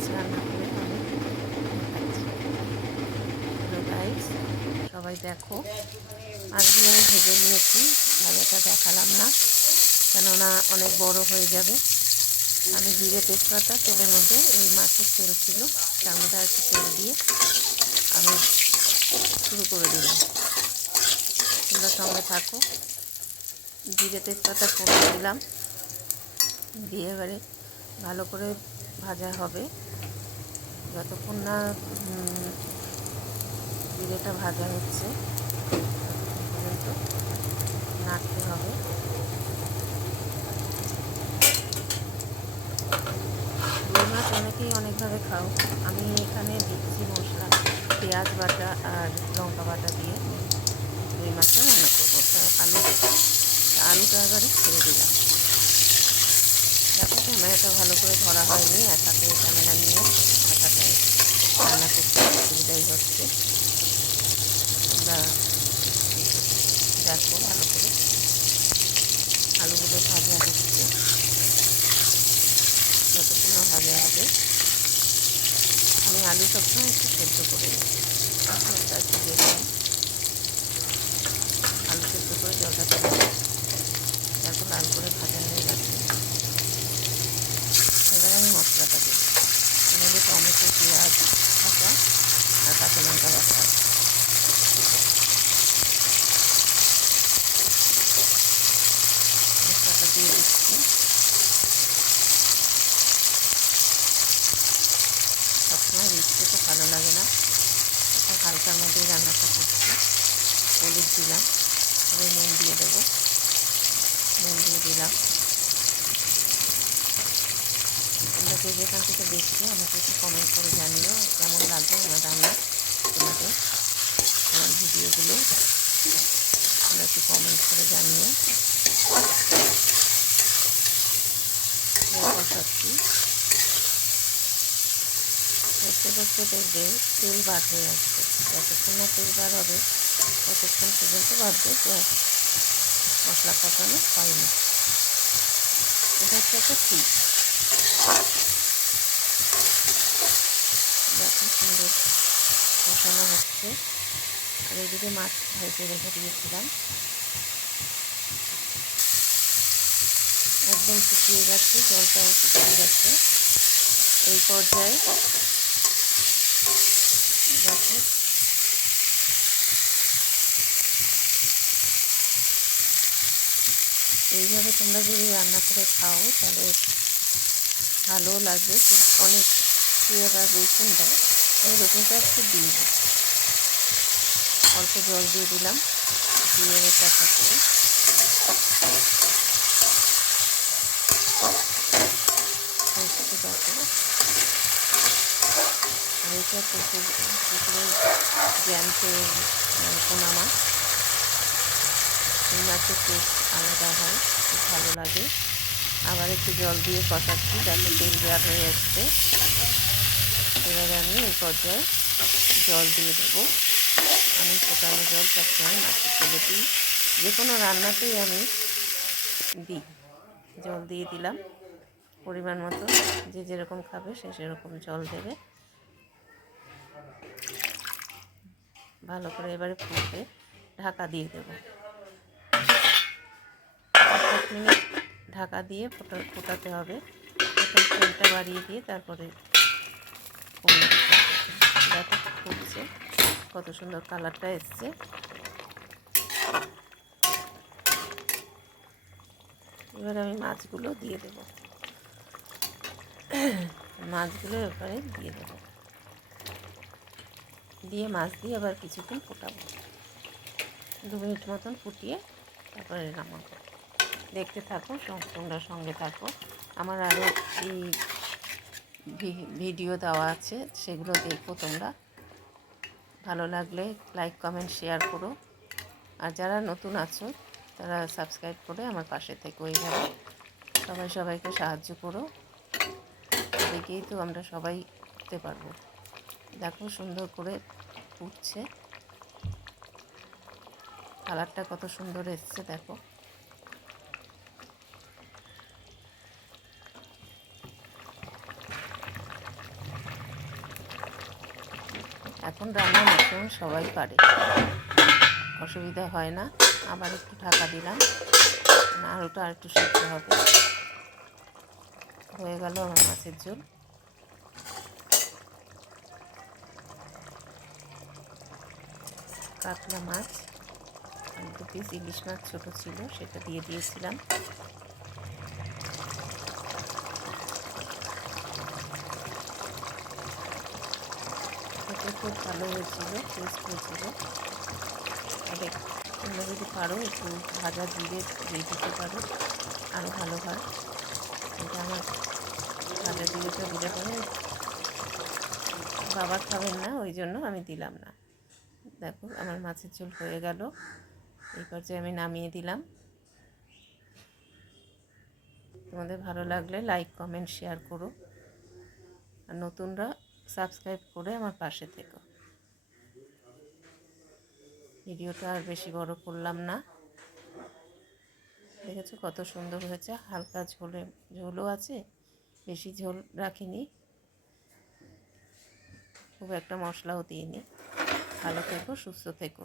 মাছ রান্না করে আমি দেখাচ্ছি। হ্যালো গাইস, সবাই দেখো, মাছগুলো আমি ভেজে নিয়েছি। ভাজাটা দেখালাম না, কেননা অনেক বড় হয়ে যাবে। আমি জিরে তেজপাতা তেলের মধ্যে, ওই মাছের তেল ছিল তার মধ্যে আর একটু তেল দিয়ে আমি শুরু করে দিলাম। তোমরা সঙ্গে থাকো। জিরে তেজপাতা ফোড়ন দিলাম, দিয়ে এবারে ভালো করে ভাজা হবে। যতক্ষণ না জিরেটা ভাজা হচ্ছে ততক্ষণ পর্যন্ত নাড়তে হবে। রুই মাছ অনেকেই অনেকভাবে খাও, আমি এখানে দিচ্ছি মশলা, পেঁয়াজ বাটা আর লঙ্কা বাটা দিয়ে রুই মাছটা রান্না করবো। আলুটা এবারে ছেড়ে দিলাম। দেখো, ক্যামেরাটা ভালো করে ধরা হয়নি, এক হাতে ক্যামেরা নিয়ে এক হাতে রান্না করতে অসুবিধাই হচ্ছে। তোমরা দেখো ভালো করে। আলুগুলো ভাজা হচ্ছে, যতক্ষণ না ভাজা হবে। আমি আলু সবসময় একটু সেদ্ধ করে নিই, জলটা একটু দিলাম, আলু সেদ্ধ করে জলটা তুলে দিই। দেখো লাল করে ভাজা হয়ে গেছে। এবার আমি মশলাটা দিই। আমাদের টমেটো, পেঁয়াজ কাঁচা আর কাঁচা লঙ্কা বাটা, মশলাটা দিয়ে দিচ্ছি। সবসময় রিচতে তো ভালো লাগে না, হালকার মধ্যেই রান্নাটা করছি। হলুদ দিলাম, তবে নুন দিয়ে দেবো। নুন দিয়ে দিলাম। তোমরা যে যেখান থেকে দেখছো আমাকে একটু কমেন্ট করে জানিও কেমন লাগবে আমার রান্না। তোমাদের আমার ভিডিওগুলো তোমরা একটু কমেন্ট করে জানিও। কষাচ্ছি, করতে করতে দেখবে তেল বার হয়ে আসবে। যতক্ষণ না তেল বার হবে ততক্ষণ পর্যন্ত ভাববে যে মশলা কষানো হয়নি। এটা হচ্ছে একটা ঠিক। দেখো সুন্দর কষানো হচ্ছে। আর এদিকে মাছ ভেজে রেখে দিয়েছিলাম, একদম শুকিয়ে গেছে, জলটাও শুকিয়ে গেছে। এই পর্যায়ে দেখো এইভাবে তোমরা যদি রান্না করে খাও তাহলে ভালো লাগবে। অনেক এবার রসুন দেয়, আমি রসুনটা একটু দিই, অল্প জল দিয়ে দিলাম, দিয়ে কষাচ্ছি। দেখো, আর এটা পুকুরের জ্যান্ত পোনা মাছ। এই মাছের টেস্ট আলাদা হয়, খুব ভালো লাগে। আবার একটু জল দিয়ে কষাচ্ছি, যাতে তেল বের হয়ে আসছে। এবারে আমি এই পর্যায়ে জল দিয়ে দেবো। আমি ফোটানো জল সবসময় মাছের তেলে দিই, যে কোনো রান্নাতেই আমি দিই। জল দিয়ে দিলাম পরিমাণ মতো, যে যেরকম খাবে সে সেরকম জল দেবে। ভালো করে এবারে ফুটে ঢাকা দিয়ে দেবো। 1 মিনিট ঢাকা দিয়ে ফোটাতে হবে। প্রথম ফ্লেমটা বাড়িয়ে দিয়ে তারপরে কমিয়ে দিতে হবে। দেখো ফুটছে, কত সুন্দর কালারটা এসছে। এবার আমি মাছগুলো দিয়ে দেব। মাছগুলো এবারে দিয়ে দেবো, দিয়ে মাছ দিয়ে আবার কিছুক্ষণ ফোটাবো। 2 মিনিট মতন ফুটিয়ে তারপরে নামাবো। দেখতে থাকো, তোমরা সঙ্গে থাকো। আমার আরও এই ভিডিও দেওয়া আছে, সেগুলো দেখো তোমরা। ভালো লাগলে লাইক কমেন্ট শেয়ার করো। আর যারা নতুন আছো তারা সাবস্ক্রাইব করে আমার পাশে থেকো। এইভাবে সবাই সবাইকে সাহায্য করো, দেখেই তো আমরা সবাই করতে পারবো। দেখো সুন্দর করে ফুটছে, কালারটা কত সুন্দর এসছে দেখো। এখন রান্না ম্যাক্সিমাম সবাই পারে, অসুবিধা হয় না। আবার একটু ঢাকা দিলাম, আলুটা আর একটু সিদ্ধ হবে। হয়ে গেল আমার মাছের ঝোল। কাতলা মাছ আর 2 পিস ইলিশ মাছ ছোটো ছিল, সেটা দিয়ে দিয়েছিলাম। খেতে খুব ভালো হয়েছিল, টেস্ট হয়েছিল। তবে তোমরা যদি পারো একটু ভাজা জিরে দিয়ে দিতে পারো, আরও ভালো হয়। এটা আমার ভাজা জিরেটা দিলে পরে বাবা খাবেন না, ওই জন্য আমি দিলাম না। দেখো আমার মাছের ঝোল হয়ে গেল, এই পর্যায়ে আমি নামিয়ে দিলাম। তোমাদের ভালো লাগলে লাইক কমেন্ট শেয়ার করো, আর নতুনরা সাবস্ক্রাইব করে আমার পাশে থেকো। ভিডিওটা আর বেশি বড় করলাম না। দেখেছো কত সুন্দর হয়েছে, হালকা ঝোলও আছে, বেশি ঝোল রাখিনি, খুব একটা মশলাও দিইনি। ভালো থেকো, সুস্থ থেকো।